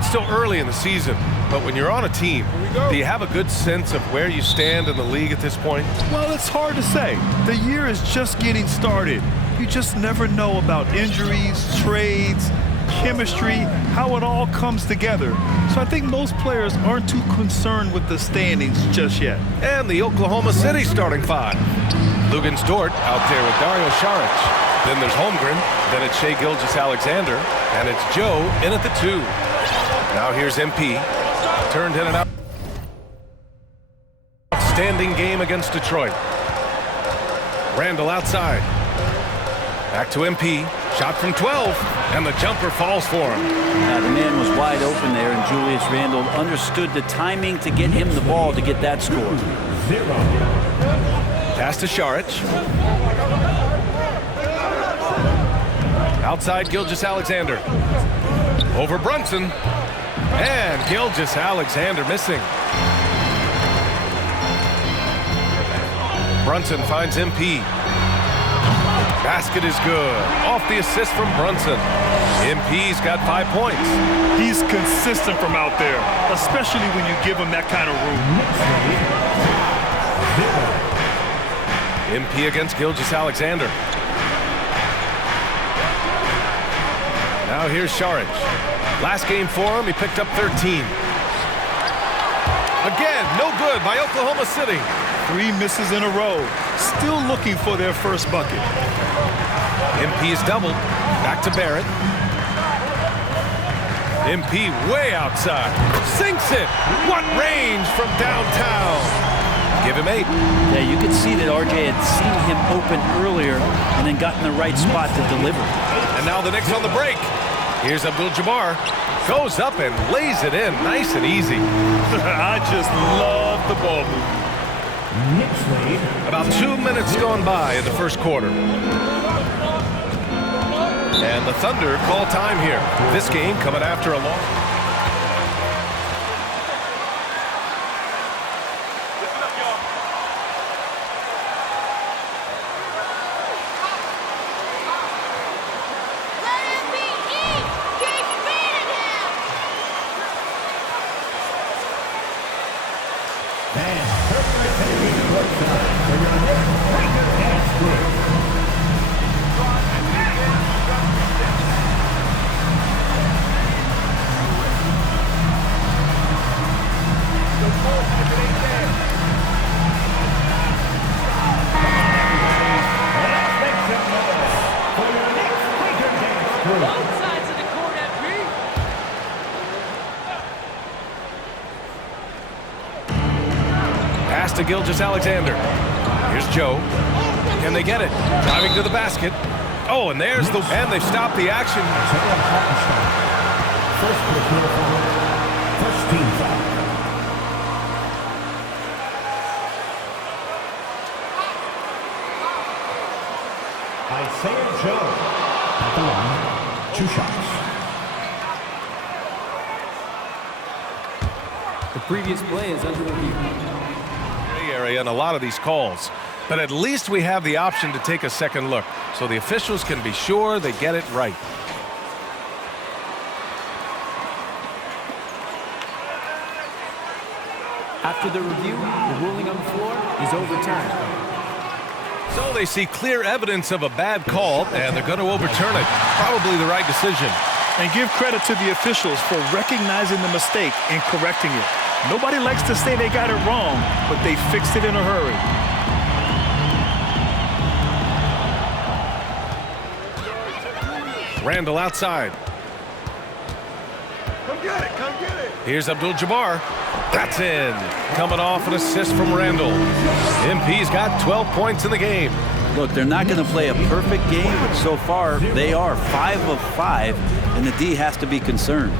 it's still early in the season, but when you're on a team, do you have a good sense of where you stand in the league at this point? Well, it's hard to say. The year is just getting started. You just never know about injuries, trades, chemistry, how it all comes together. So I think most players aren't too concerned with the standings just yet. And the Oklahoma City starting five. Luguentz Dort out there with Dario Saric. Then there's Holmgren, then it's Shai Gilgeous-Alexander, and it's Joe in at the 2. Now here's MP, turned in and out. Outstanding game against Detroit. Randall outside. Back to MP, shot from 12, and the jumper falls for him. The man was wide open there, and Julius Randle understood the timing to get him the ball to get that score. Pass to Saric. Outside Gilgeous-Alexander. Over Brunson. And Gilgeous-Alexander missing. Brunson finds MP. Basket is good. Off the assist from Brunson. MP's got 5 points. He's consistent from out there, especially when you give him that kind of room. MP against Gilgeous-Alexander. Now here's Saric. Last game for him, he picked up 13. Again, no good by Oklahoma City. 3 misses in a row. Still looking for their first bucket. MP is doubled. Back to Barrett. MP way outside. Sinks it. What range from downtown. Give him 8. Yeah, you could see that RJ had seen him open earlier and then got in the right spot to deliver. And now the Knicks on the break. Here's Abdul-Jabbar. Goes up and lays it in nice and easy. I just love the ball movement. About 2 minutes gone by in the first quarter. And the Thunder call time here. This game coming after a long... Pass to Gilgeous-Alexander. Here's Joe. Can they get it? Driving to the basket. Oh, and there's the... And they've stopped the action. First team foul. Isaiah Joe at the line. 2 shots. The previous play is under review. Area in a lot of these calls, but at least we have the option to take a second look, so the officials can be sure they get it right. After the review, the ruling on the floor is overturned. So they see clear evidence of a bad call, and they're going to overturn it. Probably the right decision. And give credit to the officials for recognizing the mistake and correcting it. Nobody likes to say they got it wrong, but they fixed it in a hurry. Randall outside. Come get it, come get it. Here's Abdul-Jabbar. That's in. Coming off an assist from Randall. MP's got 12 points in the game. Look, they're not going to play a perfect game, but so far they are 5 of 5, and the D has to be concerned.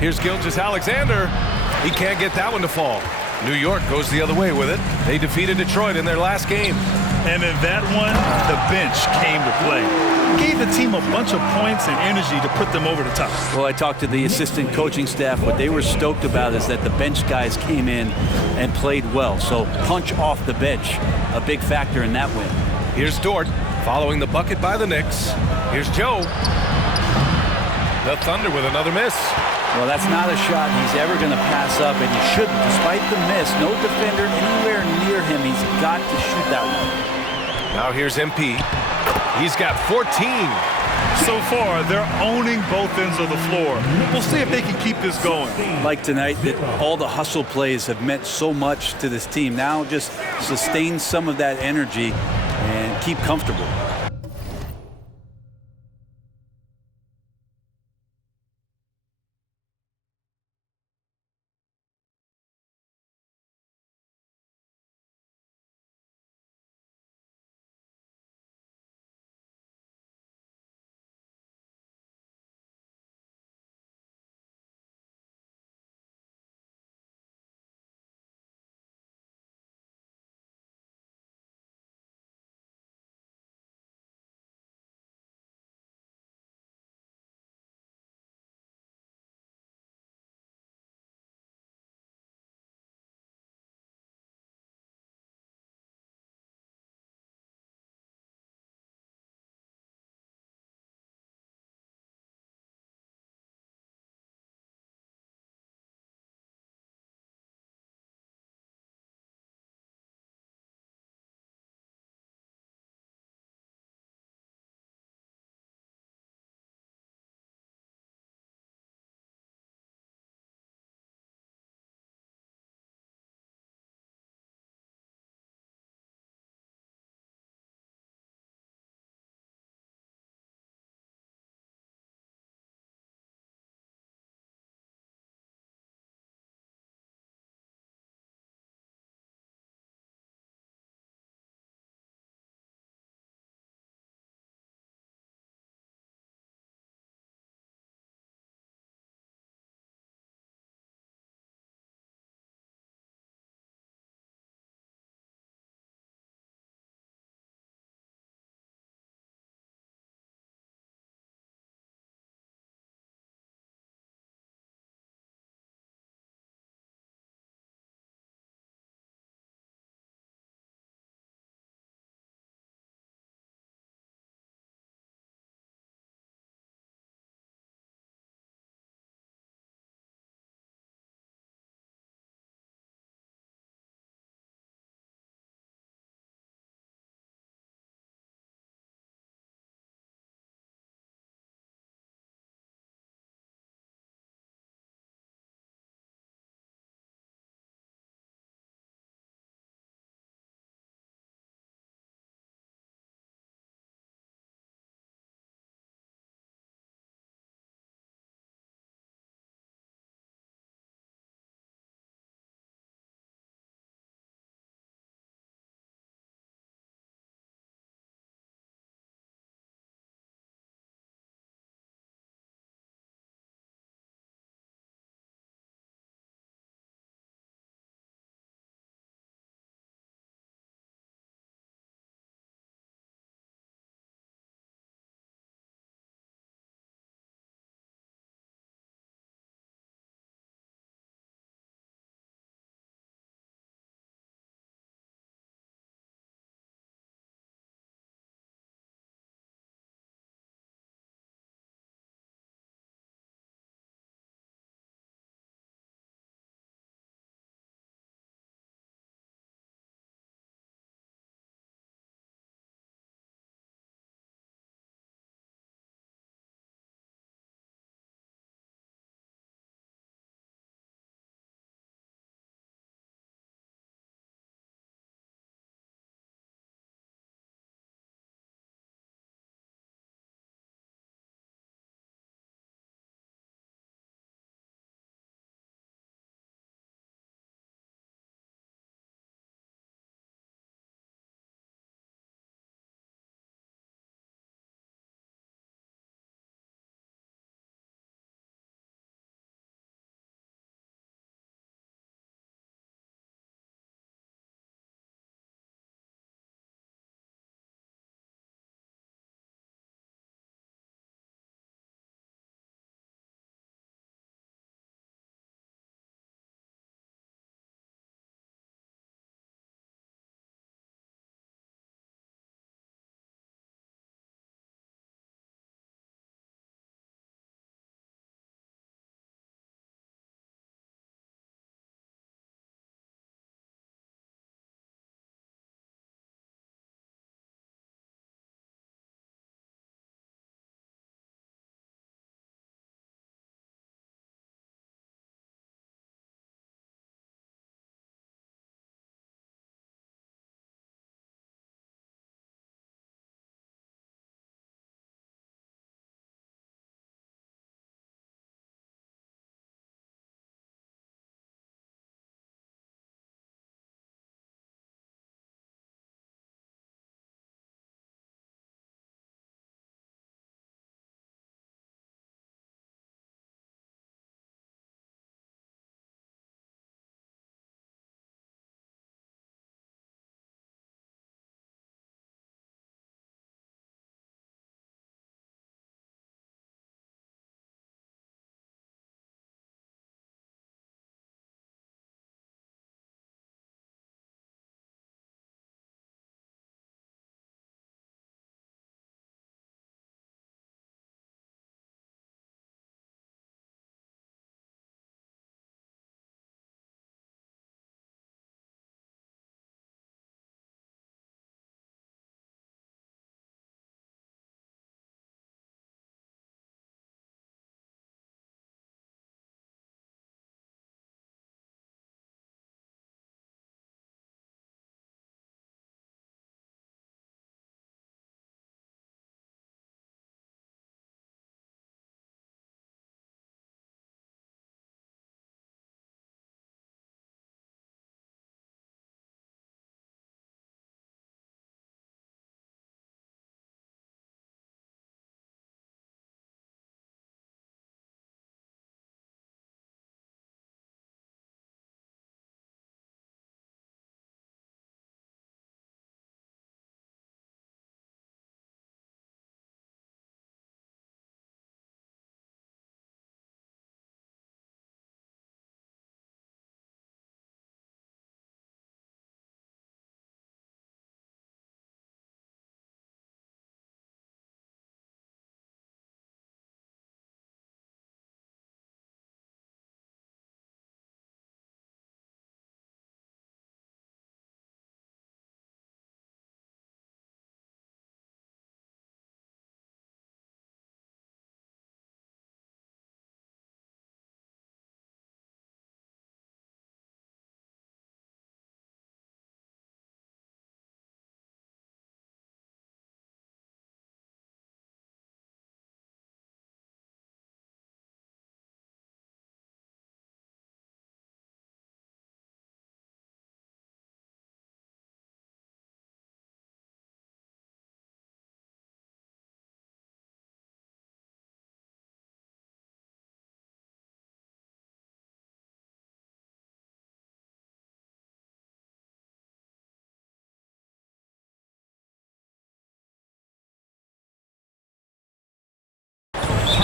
Here's Gilgeous-Alexander. He can't get that one to fall. New York goes the other way with it. They defeated Detroit in their last game. And in that one, the bench came to play. Gave the team a bunch of points and energy to put them over the top. Well, I talked to the assistant coaching staff. What they were stoked about is that the bench guys came in and played well. So punch off the bench, a big factor in that win. Here's Dort following the bucket by the Knicks. Here's Joe. The Thunder with another miss. Well, that's not a shot he's ever going to pass up, and he shouldn't. Despite the miss, no defender anywhere near him. He's got to shoot that one. Now here's MP. He's got 14. So far, they're owning both ends of the floor. We'll see if they can keep this going. Like tonight, that all the hustle plays have meant so much to this team. Now just sustain some of that energy and keep comfortable.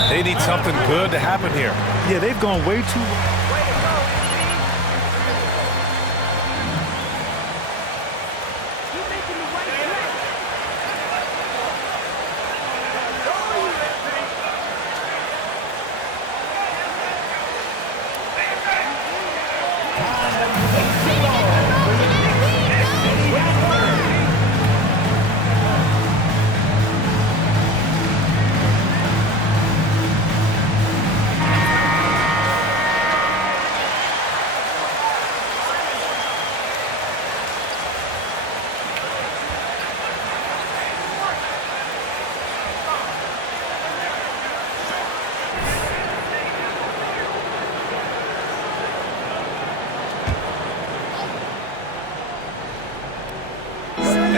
They need something good to happen here. Yeah, they've gone way too long.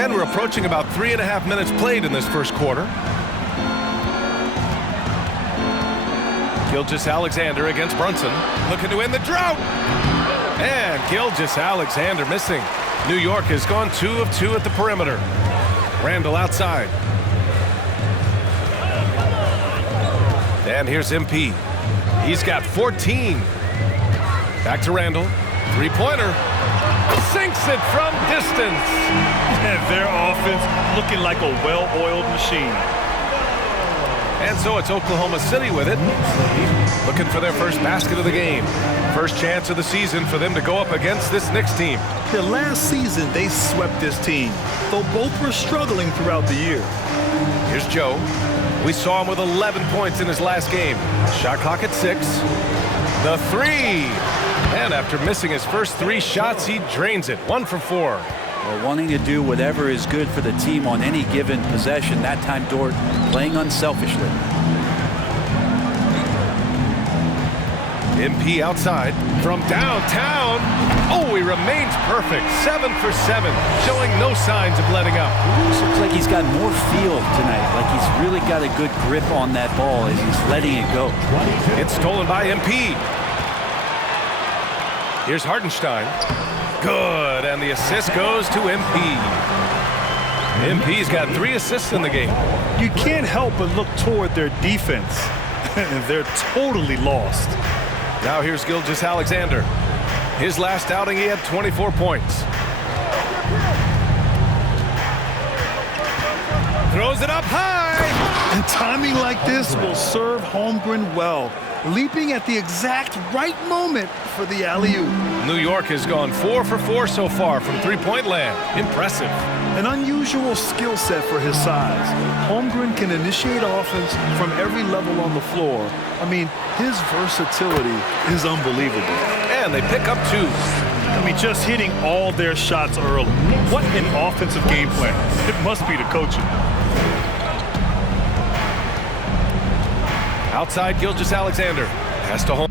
And we're approaching about 3.5 minutes played in this first quarter. Gilgeous-Alexander against Brunson, looking to end the drought. And Gilgeous-Alexander missing. New York has gone 2 of 2 at the perimeter. Randall outside. And here's MP. He's got 14. Back to Randall. Three-pointer. Sinks it from distance. And their offense looking like a well-oiled machine. And so it's Oklahoma City with it. Looking for their first basket of the game. First chance of the season for them to go up against this Knicks team. The last season, they swept this team, though both were struggling throughout the year. Here's Joe. We saw him with 11 points in his last game. Shot clock at 6. The three. And after missing his first 3 shots, he drains it. 1 for 4. Well, wanting to do whatever is good for the team on any given possession. That time, Dort playing unselfishly. MP outside from downtown. Oh, he remains perfect. 7 for 7, showing no signs of letting up. This looks like he's got more feel tonight. Like he's really got a good grip on that ball as he's letting it go. It's stolen by MP. Here's Hartenstein. Good, and the assist goes to MP. MP's got 3 assists in the game. You can't help but look toward their defense. They're totally lost. Now here's Gilgeous-Alexander. His last outing, he had 24 points. Throws it up high. And timing like this will serve Holmgren well, leaping at the exact right moment for the alley-oop. New York has gone 4 for 4 so far from three-point land. Impressive. An unusual skill set for his size. Holmgren can initiate offense from every level on the floor. I mean, his versatility is unbelievable. And they pick up 2. I mean, just hitting all their shots early. What an offensive game plan. It must be the coaching. Outside Gilgeous-Alexander. Pass to Holmgren.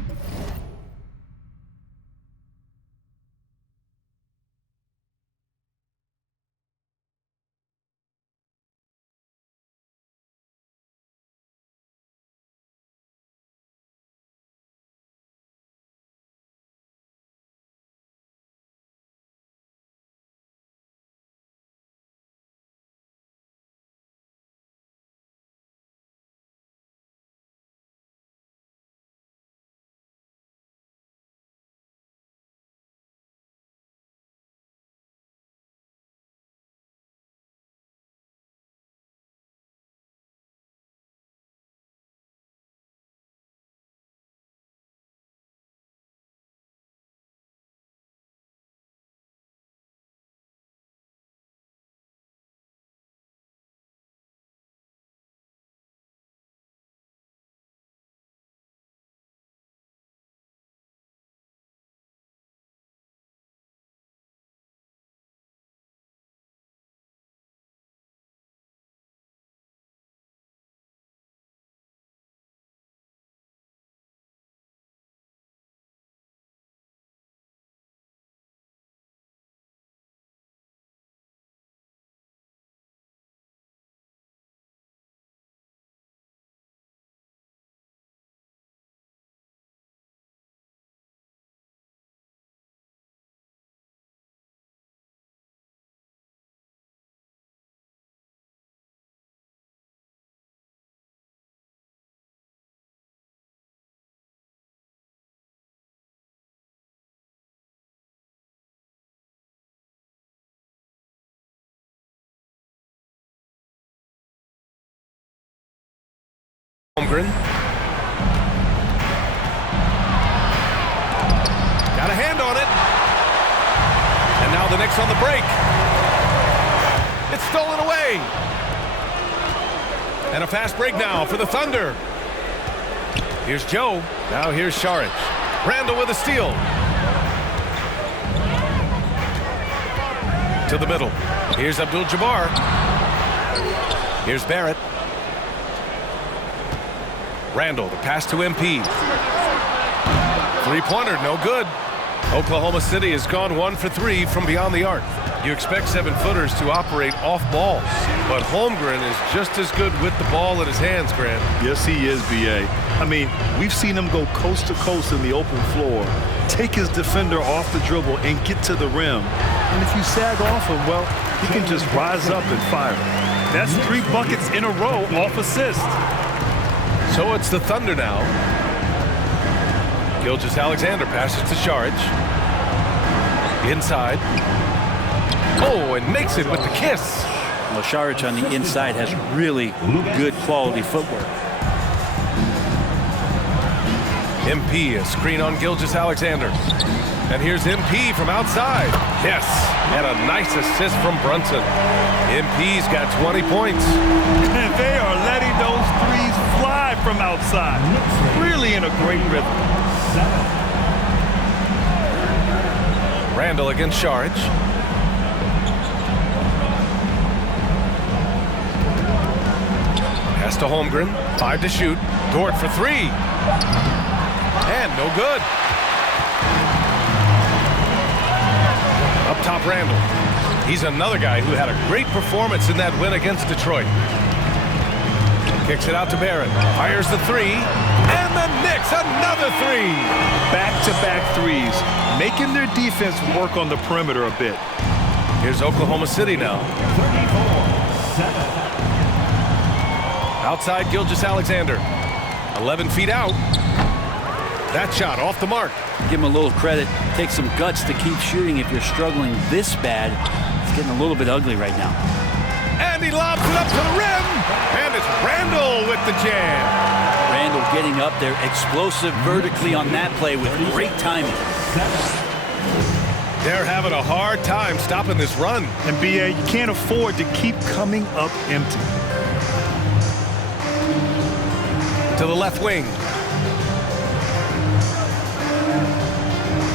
Holmgren. Got a hand on it. And now the Knicks on the break. It's stolen away. And a fast break now for the Thunder. Here's Joe. Now here's Šarić. Randle with a steal. To the middle. Here's Abdul-Jabbar. Here's Barrett. Randle, the pass to MP. Three-pointer, no good. Oklahoma City has gone 1 for 3 from beyond the arc. You expect 7-footers to operate off balls, but Holmgren is just as good with the ball in his hands, Grant. Yes, he is, B.A. I mean, we've seen him go coast to coast in the open floor, take his defender off the dribble and get to the rim. And if you sag off him, well, he can just rise up and fire. That's 3 buckets in a row off assist. So it's the Thunder now. Gilgeous-Alexander passes to Šarić. Inside. Oh, and makes it with the kiss. Well, Šarić on the inside has really good quality footwork. MP, a screen on Gilgeous-Alexander. And here's MP from outside. Yes, and a nice assist from Brunson. MP's got 20 points. And they are letting those threes fly from outside. Really in a great rhythm. Randle against Šarić. Pass to Holmgren. 5 to shoot. Dort for 3. And no good. Up top, Randle. He's another guy who had a great performance in that win against Detroit. Kicks it out to Barrett. Fires the 3. And the Knicks, another 3. Back-to-back threes, making their defense work on the perimeter a bit. Here's Oklahoma City now. 34. Outside Gilgeous-Alexander. 11 feet out. That shot off the mark. Give him a little credit. Take some guts to keep shooting if you're struggling this bad. It's getting a little bit ugly right now. And he lobs it up to the rim. And it's Randle with the jam. Randle getting up there, explosive vertically on that play with great timing. They're having a hard time stopping this run. And B.A., you can't afford to keep coming up empty. To the left wing.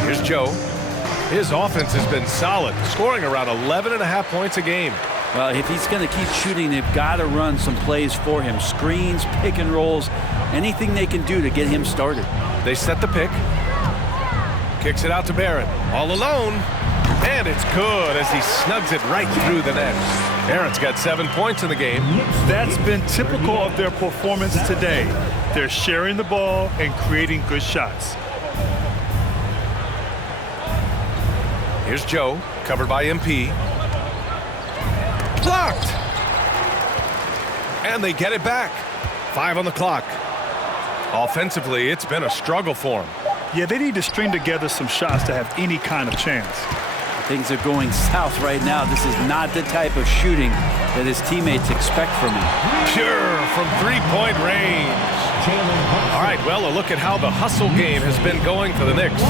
Here's Joe. His offense has been solid, scoring around 11.5 points a game. Well, if he's going to keep shooting, they've got to run some plays for him. Screens, pick and rolls, anything they can do to get him started. They set the pick. Kicks it out to Barrett. All alone. And it's good as he snugs it right through the net. Barrett's got 7 points in the game. That's been typical of their performance today. They're sharing the ball and creating good shots. Here's Joe, covered by MP. Blocked! And they get it back. 5 on the clock. Offensively, it's been a struggle for them. Yeah, they need to string together some shots to have any kind of chance. Things are going south right now. This is not the type of shooting that his teammates expect from him. Pure from three-point range. All right, well, a look at how the hustle game has been going for the Knicks.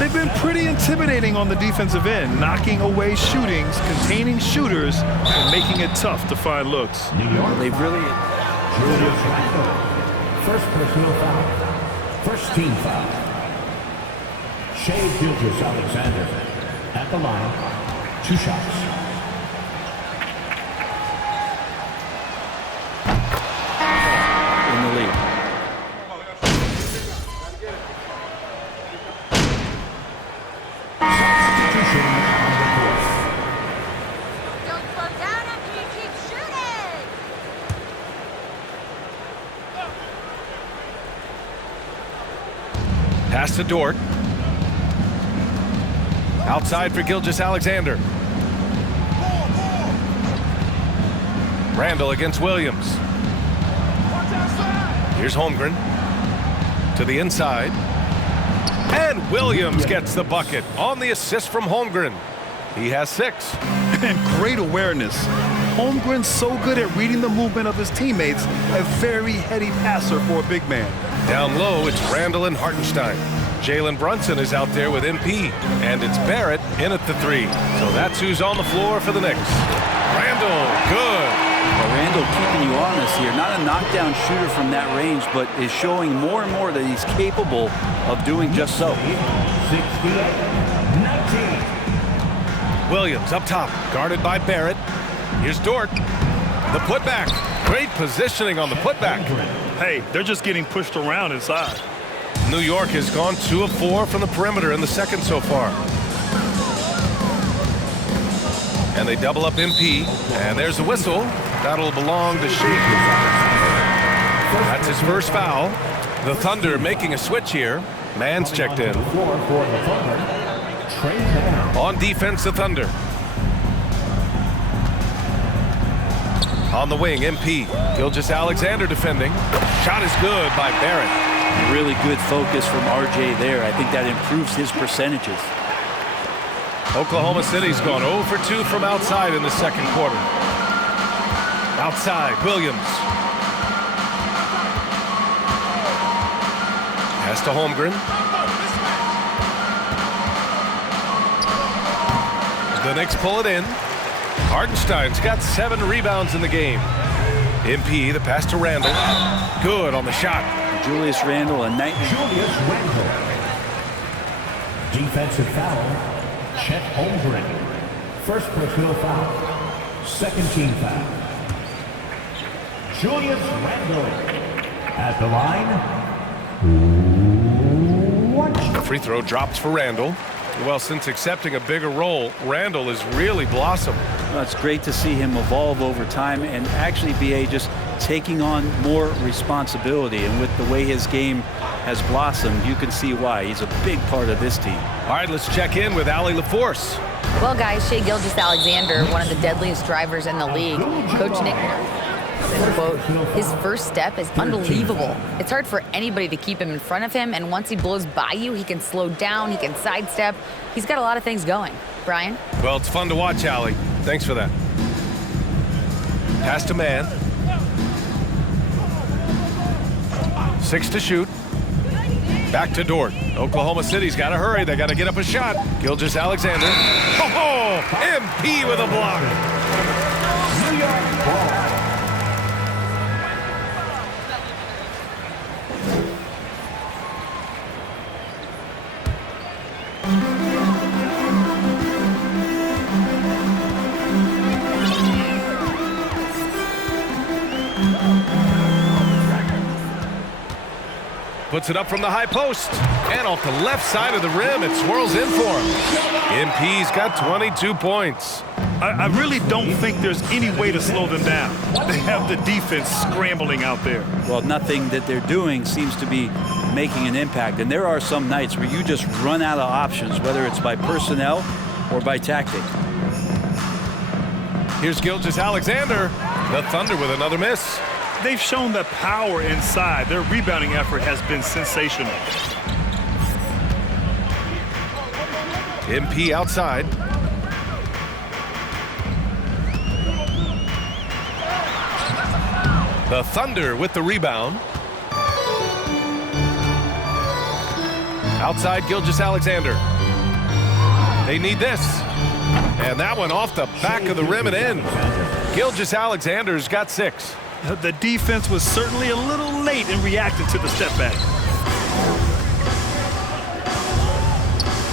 They've been pretty intimidating on the defensive end, knocking away shootings, containing shooters, and making it tough to find looks. New York. They've really... Julius Randle. First personal foul. First team foul. Shai Gilgeous-Alexander at the line. 2 shots. in the lead. Don't slow down after you keep shooting. Pass to Dort. Outside for Gilgeous-Alexander. Randle against Williams. Here's Holmgren. To the inside. And Williams gets the bucket on the assist from Holmgren. He has 6. And great awareness. Holmgren's so good at reading the movement of his teammates, a very heady passer for a big man. Down low, it's Randall and Hartenstein. Jalen Brunson is out there with MP, and it's Barrett in at the 3. So that's who's on the floor for the Knicks. Randall, good. Well, Randall keeping you honest here. Not a knockdown shooter from that range, but is showing more and more that he's capable of doing just so. 68-19. Williams up top, guarded by Barrett. Here's Dort. The putback. Great positioning on the putback. Hey, they're just getting pushed around inside. New York has gone 2 of 4 from the perimeter in the second so far. And they double up MP. And there's the whistle. That'll belong to Shea. That's his first foul. The Thunder making a switch here. Mann's checked in. On defense, the Thunder. On the wing, MP. Gilgeous-Alexander defending. Shot is good by Barrett. Really good focus from RJ there. I think that improves his percentages. Oklahoma City's gone 0 for 2 from outside in the second quarter. Outside, Williams. Pass to Holmgren. The Knicks pull it in. Hartenstein's got 7 rebounds in the game. MP, the pass to Randall. Good on the shot. Julius Randle, a night. Julius Randle. Defensive foul. Chet Holmgren. First personal foul. Second team foul. Julius Randle. At the line. Watch. The free throw drops for Randall. Well, since accepting a bigger role, Randall has really blossomed. Well, it's great to see him evolve over time and actually be just taking on more responsibility. And with the way his game has blossomed, you can see why. He's a big part of this team. All right, let's check in with Allie LaForce. Well, guys, Shai Gilgeous-Alexander, one of the deadliest drivers in the league. Coach Nick, quote, his first step is unbelievable. It's hard for anybody to keep him in front of him, and once he blows by you, he can slow down, he can sidestep. He's got a lot of things going. Brian? Well, it's fun to watch, Allie. Thanks for that. Pass to Mann. 6 to shoot. Back to Dort. Oklahoma City's got to hurry. They got to get up a shot. Gilgeous-Alexander. Oh, MP with a block. New York ball. Puts it up from the high post. And off the left side of the rim, it swirls in for him. MP's got 22 points. I really don't think there's any way to slow them down. They have the defense scrambling out there. Well, nothing that they're doing seems to be making an impact. And there are some nights where you just run out of options, whether it's by personnel or by tactic. Here's Gilgeous-Alexander. The Thunder with another miss. They've shown the power inside. Their rebounding effort has been sensational. MP outside. The Thunder with the rebound. Outside Gilgeous-Alexander. They need this. And that one off the back of the rim and in. Gilgeous-Alexander's got 6. The defense was certainly a little late in reacting to the step back.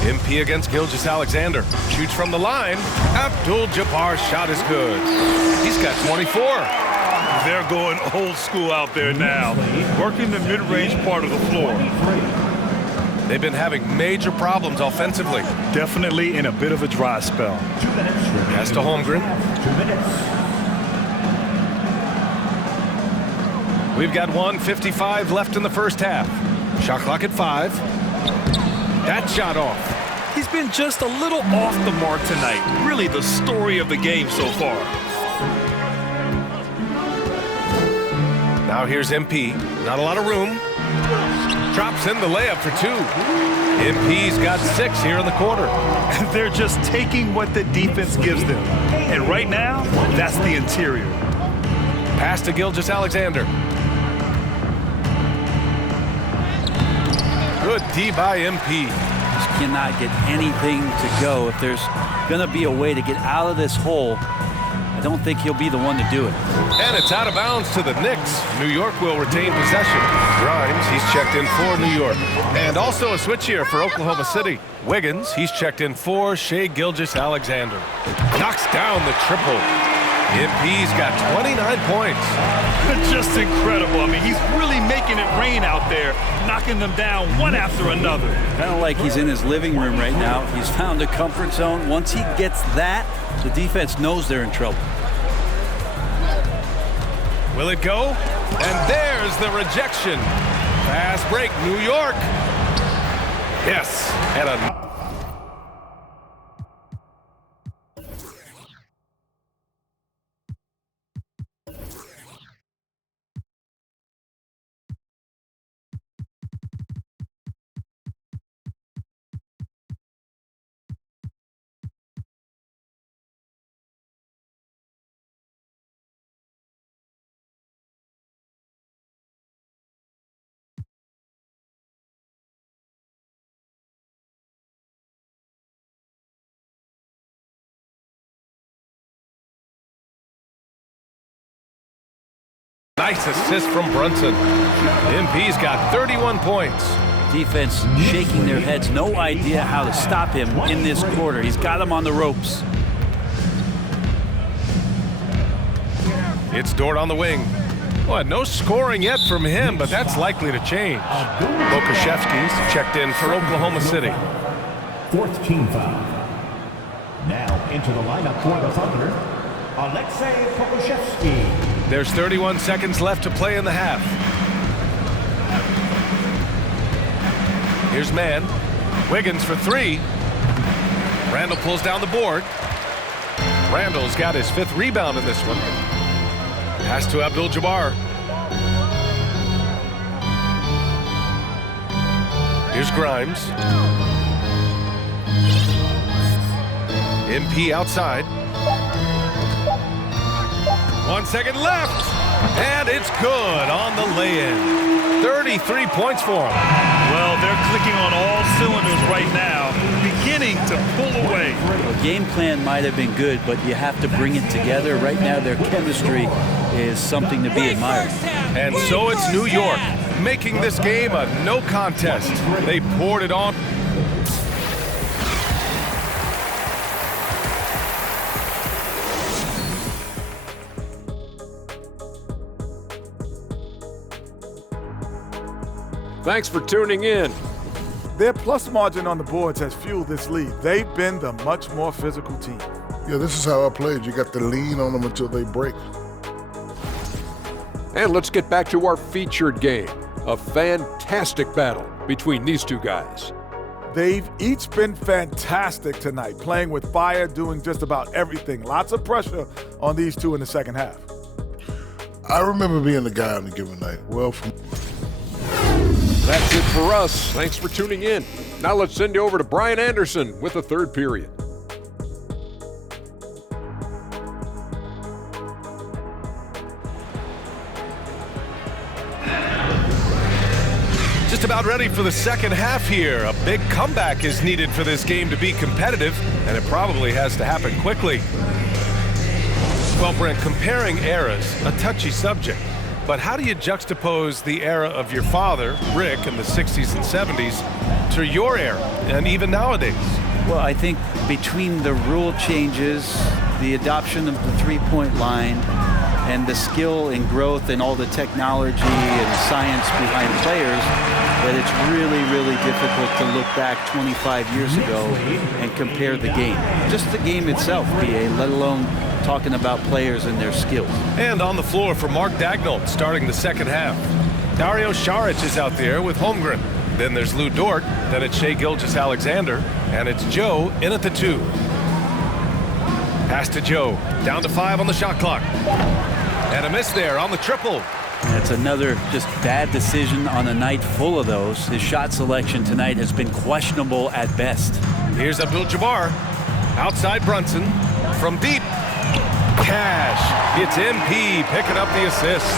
MP against Gilgeous-Alexander. Shoots from the line. Abdul-Jabbar's shot is good. He's got 24. They're going old school out there now, working the mid-range part of the floor. They've been having major problems offensively. Definitely in a bit of a dry spell. Pass to Holmgren. 2 minutes. We've got 1:55 left in the first half. Shot clock at 5. That shot off. He's been just a little off the mark tonight. Really the story of the game so far. Now here's MP. Not a lot of room. Drops in the layup for 2. MP's got 6 here in the quarter. They're just taking what the defense gives them. And right now, that's the interior. Pass to Gilgeous-Alexander. Good D by MP. Just cannot get anything to go. If there's going to be a way to get out of this hole, I don't think he'll be the one to do it. And it's out of bounds to the Knicks. New York will retain possession. Grimes, he's checked in for New York. And also a switch here for Oklahoma City. Wiggins, he's checked in for Shai Gilgeous-Alexander. Knocks down the triple. MP's got 29 points. Just incredible. I mean, he's really making it rain out there, knocking them down one after another. Kind of like he's in his living room right now. He's found a comfort zone. Once he gets that, the defense knows they're in trouble. Will it go? And there's the rejection. Fast break, New York. Yes, and a... Nice assist from Brunson. MP's got 31 points. Defense shaking their heads. No idea how to stop him in this quarter. He's got him on the ropes. It's Dort on the wing. Well, no scoring yet from him, but that's likely to change. Pokusevski's checked in for Oklahoma City. 4th team foul. Now into the lineup for the Thunder, Aleksej Pokusevski. There's 31 seconds left to play in the half. Here's Mann. Wiggins for 3. Randall pulls down the board. Randall's got his 5th rebound in this one. Pass to Abdul-Jabbar. Here's Grimes. MP outside. 1 second left, and it's good on the lay-in. 33 points for him. Well, they're clicking on all cylinders right now, beginning to pull away. The game plan might have been good, but you have to bring it together. Right now, their chemistry is something to be admired. And so it's New York, making this game a no contest. They poured it on. Thanks for tuning in. Their plus margin on the boards has fueled this lead. They've been the much more physical team. Yeah, this is how I played. You got to lean on them until they break. And let's get back to our featured game. A fantastic battle between these two guys. They've each been fantastic tonight, playing with fire, doing just about everything. Lots of pressure on these two in the second half. I remember being the guy on a given night. Well, that's it for us. Thanks for tuning in. Now let's send you over to Brian Anderson with the 3rd period. Just about ready for the second half here. A big comeback is needed for this game to be competitive, and it probably has to happen quickly. Well, Brent, comparing eras, a touchy subject. But how do you juxtapose the era of your father, Rick, in the 60s and 70s to your era, and even nowadays? Well, I think between the rule changes, the adoption of the three-point line, and the skill and growth and all the technology and science behind players, that it's really, really difficult to look back 25 years ago and compare the game. Just the game itself, BA, let alone talking about players and their skills. And on the floor for Mark Daigneault starting the second half. Dario Saric is out there with Holmgren. Then there's Lu Dort, then it's Shai Gilgeous-Alexander, and it's Joe in at the 2. Pass to Joe, down to 5 on the shot clock. And a miss there on the triple. That's another just bad decision on a night full of those. His shot selection tonight has been questionable at best. Here's Abdul-Jabbar. Outside Brunson. From deep. Cash. It's MP picking up the assist.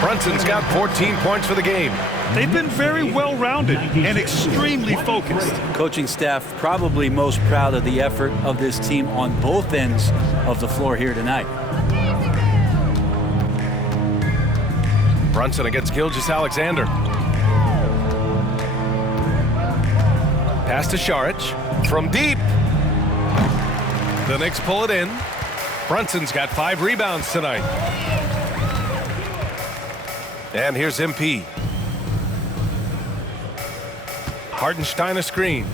Brunson's got 14 points for the game. They've been very well-rounded and extremely focused. Coaching staff probably most proud of the effort of this team on both ends of the floor here tonight. Brunson against Gilgeous-Alexander. Pass to Šarić. From deep. The Knicks pull it in. Brunson's got 5 rebounds tonight. And here's MP. Hartenstein a screen.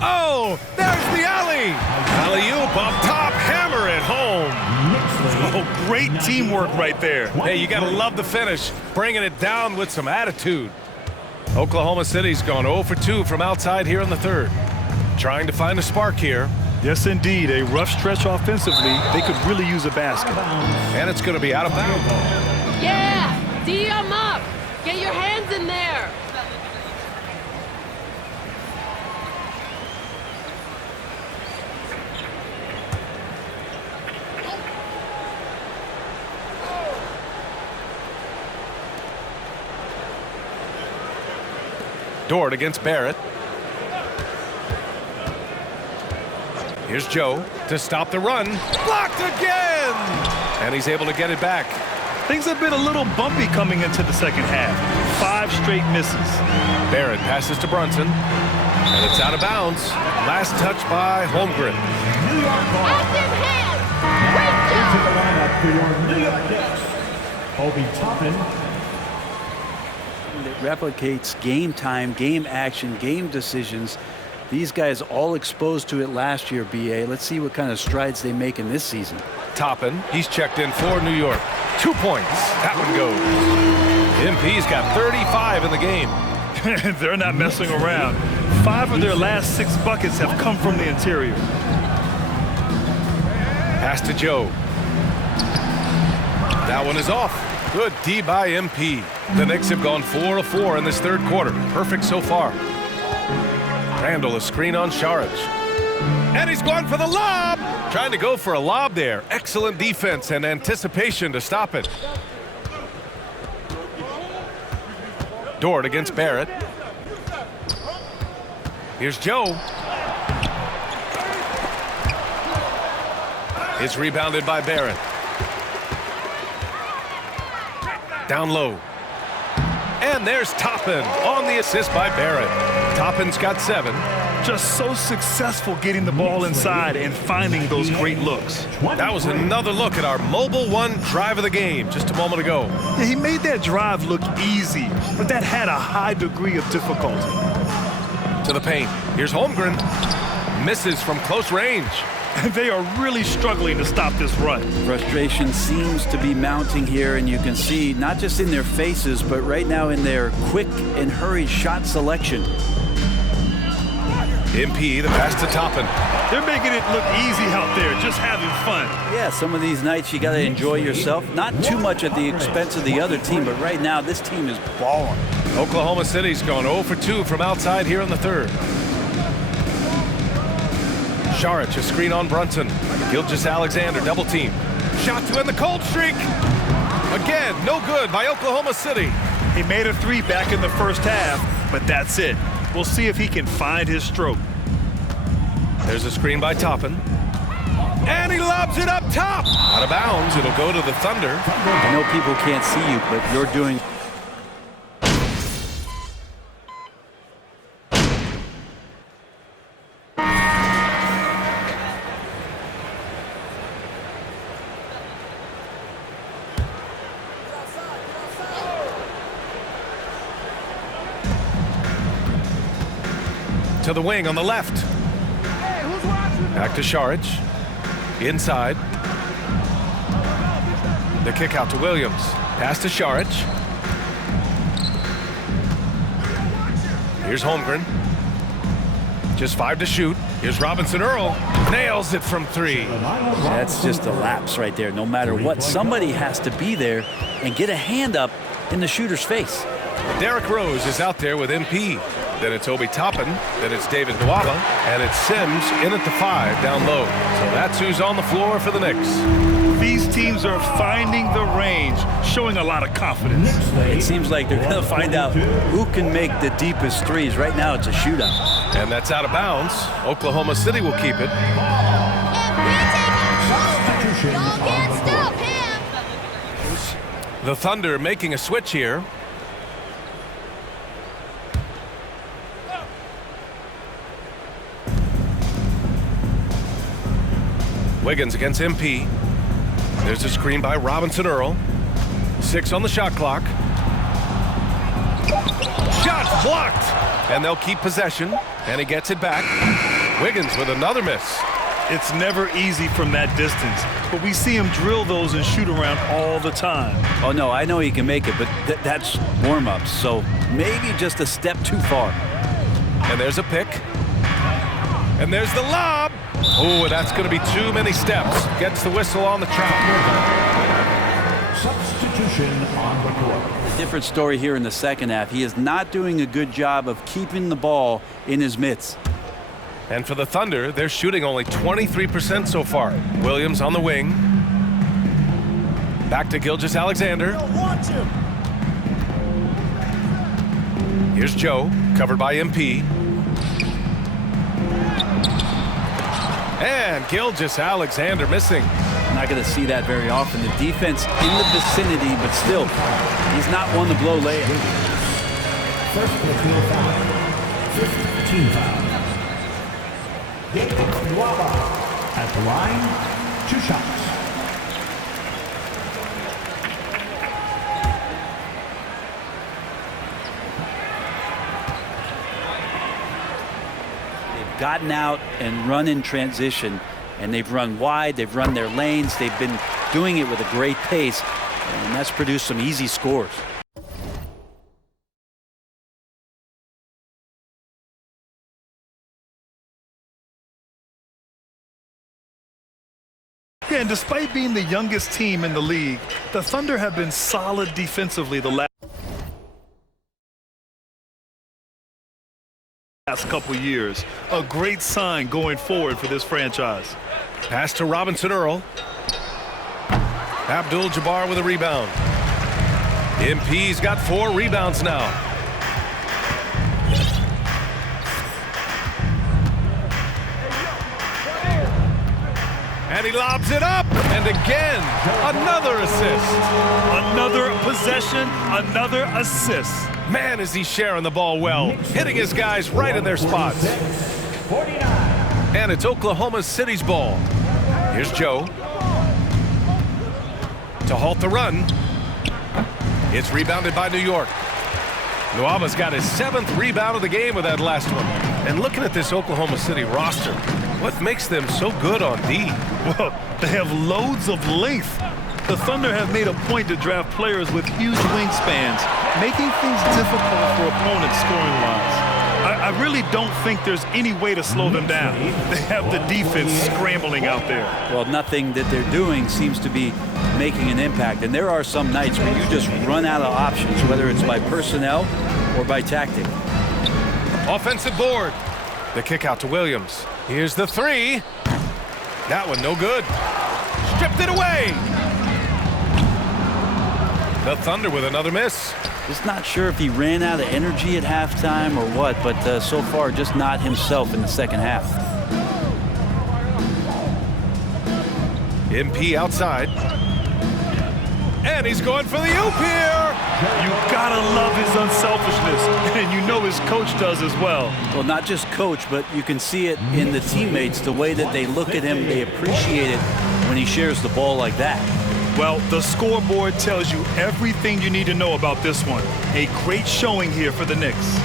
Oh, there's the alley. Alley-oop up top, hammer it home. Oh, great teamwork right there. Hey, you got to love the finish, bringing it down with some attitude. Oklahoma City's gone 0 for 2 from outside here in the third. Trying to find a spark here. Yes, indeed. A rough stretch offensively. They could really use a basket. And it's going to be out of bounds. Yeah! D them up! Get your hands in there! Dort against Barrett. Here's Joe to stop the run. Blocked again! And he's able to get it back. Things have been a little bumpy coming into the second half. 5 straight misses. Barrett passes to Brunson. And it's out of bounds. Last touch by Holmgren. Active hands! Great job! Into the lineup for your New York Knicks, Obi Toppin. It replicates game time, game action, game decisions. These guys all exposed to it last year, BA. Let's see what kind of strides they make in this season. Toppin, he's checked in for New York. 2 points. That one goes. MP's got 35 in the game. They're not messing around. 5 of their last 6 buckets have come from the interior. Pass to Joe. That one is off. Good D by MP. The Knicks have gone 4 of 4 in this third quarter. Perfect so far. Randall a screen on Šarić. And he's going for the lob. Trying to go for a lob there. Excellent defense and anticipation to stop it. Dort against Barrett. Here's Joe. It's rebounded by Barrett. Down low. And there's Toppin on the assist by Barrett. Toppin's got 7. Just so successful getting the ball inside and finding those great looks. That was another look at our Mobile One drive of the game just a moment ago. Yeah, he made that drive look easy, but that had a high degree of difficulty. To the paint. Here's Holmgren. Misses from close range. They are really struggling to stop this run. Frustration seems to be mounting here, and you can see not just in their faces, but right now in their quick and hurried shot selection. MP, the pass to Toppin. They're making it look easy out there, just having fun. Yeah, some of these nights you got to enjoy yourself. Not too much at the expense of the other team, but right now this team is balling. Oklahoma City's gone 0 for 2 from outside here in the third. Šarić, a screen on Brunson. Gilgeous-Alexander, double team. Shot to end the cold streak. Again, no good by Oklahoma City. He made a 3 back in the first half, but that's it. We'll see if he can find his stroke. There's a screen by Toppin. And he lobs it up top. Out of bounds, it'll go to the Thunder. I know people can't see you, but you're doing... To the wing on the left. Back to Šarić. Inside. The kick out to Williams. Pass to Šarić. Here's Holmgren. Just 5 to shoot. Here's Robinson Earl. Nails it from 3. That's just a lapse right there. No matter what, somebody has to be there and get a hand up in the shooter's face. Derrick Rose is out there with MP. Then it's Obi Toppin. Then it's David Nwaba. And it's Sims in at the 5 down low. So that's who's on the floor for the Knicks. These teams are finding the range, showing a lot of confidence. It seems like they're going to find out who can make the deepest threes. Right now, it's a shootout. And that's out of bounds. Oklahoma City will keep it. The Thunder making a switch here. Wiggins against MP. There's a screen by Robinson Earl. 6 on the shot clock. Shot blocked! And they'll keep possession. And he gets it back. Wiggins with another miss. It's never easy from that distance, but we see him drill those and shoot around all the time. Oh, no, I know he can make it, but that's warm-ups, so maybe just a step too far. And there's a pick. And there's the lob. Oh, that's going to be too many steps. Gets the whistle on the trap. Substitution on the court. A different story here in the second half. He is not doing a good job of keeping the ball in his mitts. And for the Thunder, they're shooting only 23% so far. Williams on the wing. Back to Gilgeous-Alexander. Here's Joe, covered by MP. And Gilgeous-Alexander missing. Not going to see that very often. The defense in the vicinity, but still, he's not one to blow layup. First field foul. 5th team foul. David Nwaba at the line, 2 shots. Gotten out and run in transition, and they've run wide, they've run their lanes, they've been doing it with a great pace, and that's produced some easy scores. Yeah, and despite being the youngest team in the league, the Thunder have been solid defensively the last couple years. A great sign going forward for this franchise. Pass to Robinson Earl. Abdul-Jabbar with a rebound. MP's got 4 rebounds now. And he lobs it up. And again, another assist. Another possession, another assist. Man, is he sharing the ball well, hitting his guys right in their spots. And it's Oklahoma City's ball. Here's Joe. To halt the run. It's rebounded by New York. Nwaba's got his 7th rebound of the game with that last one. And looking at this Oklahoma City roster, what makes them so good on D? Well, they have loads of length. The Thunder have made a point to draft players with huge wingspans, making things difficult for opponents scoring lines. I really don't think there's any way to slow them down. They have the defense scrambling out there. Well, nothing that they're doing seems to be making an impact. And there are some nights where you just run out of options, whether it's by personnel or by tactic. Offensive board. The kick out to Williams. Here's the 3. That one no good. Stripped it away. The Thunder with another miss. Just not sure if he ran out of energy at halftime or what, but so far just not himself in the second half. MP outside. And he's going for the oop here. You gotta love his unselfishness, and you know his coach does as well. Well, not just coach, but you can see it in the teammates, the way that they look at him. They appreciate it when he shares the ball like that. Well, the scoreboard tells you everything you need to know about this one. A great showing here for the Knicks.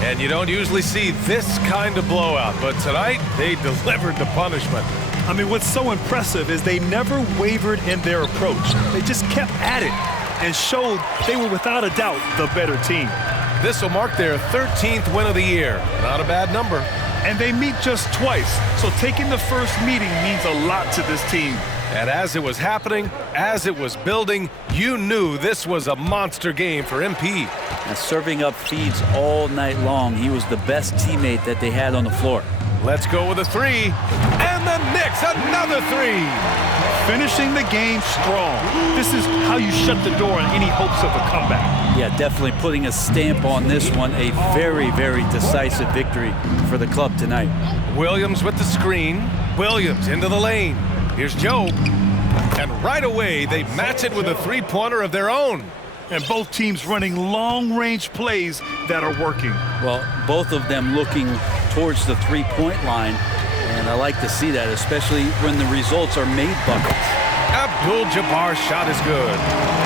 And you don't usually see this kind of blowout, but tonight they delivered the punishment. I mean, what's so impressive is they never wavered in their approach. They just kept at it and showed they were without a doubt the better team. This will mark their 13th win of the year. Not a bad number. And they meet just twice, so taking the first meeting means a lot to this team. And as it was happening, as it was building, you knew this was a monster game for MP. And serving up feeds all night long, he was the best teammate that they had on the floor. Let's go with a three. And the Knicks, another three. Finishing the game strong. This is how you shut the door on any hopes of a comeback. Yeah, definitely putting a stamp on this one. A very, very decisive victory for the club tonight. Williams with the screen. Williams into the lane. Here's Joe. And right away, they match it with a three-pointer of their own. And both teams running long-range plays that are working. Well, both of them looking towards the three-point line. And I like to see that, especially when the results are made buckets. Abdul-Jabbar's shot is good.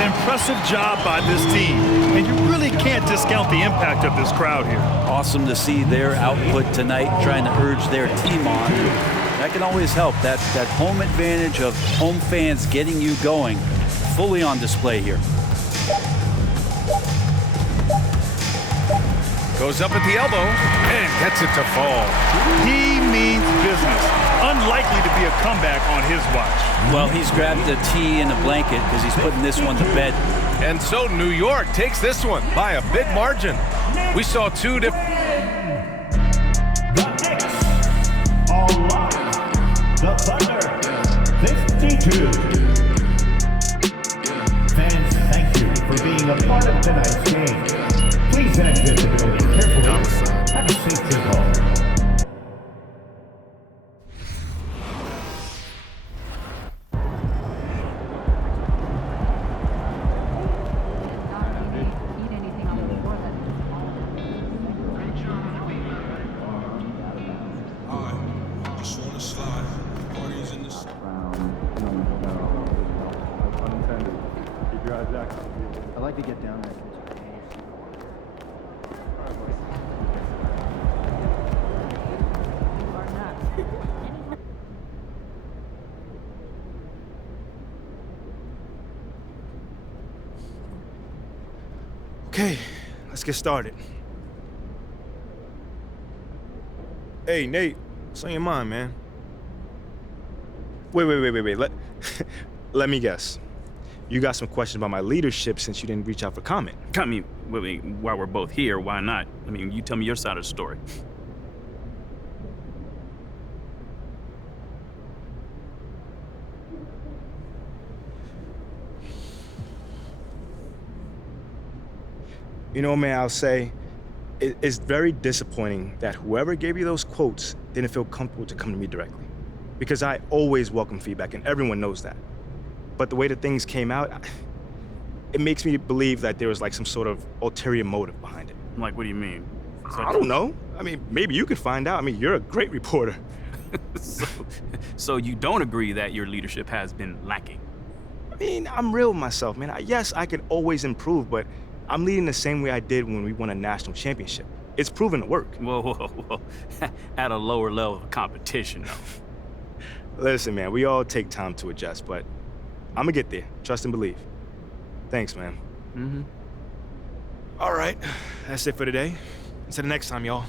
Impressive job by this team. And you really can't discount the impact of this crowd here. Awesome to see their output tonight, trying to urge their team on. That can always help. That home advantage of home fans getting you going, fully on display here. Goes up at the elbow and gets it to fall. He means business. Unlikely to be a comeback on his watch. Well, he's grabbed a tee and a blanket because he's putting this one to bed. And so New York takes this one by a big margin. We saw two different... The Knicks are live. The Thunder, 52. Fans, thank you for being a part of tonight's game. Please exit the building carefully. Have a safe trip home. I'd like to get down there. Okay, let's get started. Hey, Nate, what's on your mind, man? Wait. Let me guess. You got some questions about my leadership since you didn't reach out for comment. I mean, while we're both here, why not? I mean, you tell me your side of the story. You know, man, I'll say it's very disappointing that whoever gave you those quotes didn't feel comfortable to come to me directly. Because I always welcome feedback, and everyone knows that. But the way that things came out, it makes me believe that there was like some sort of ulterior motive behind it. Like, what do you mean? I don't know. I mean, maybe you could find out. I mean, you're a great reporter. So you don't agree that your leadership has been lacking? I mean, I'm real with myself, man. Yes, I could always improve, but I'm leading the same way I did when we won a national championship. It's proven to work. Whoa. At a lower level of competition, though. Listen, man, we all take time to adjust, but I'm gonna get there. Trust and believe. Thanks, man. Mm-hmm. All right, that's it for today. Until the next time, y'all.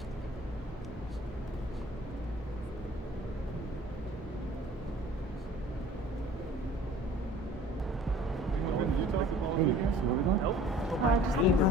Just leave the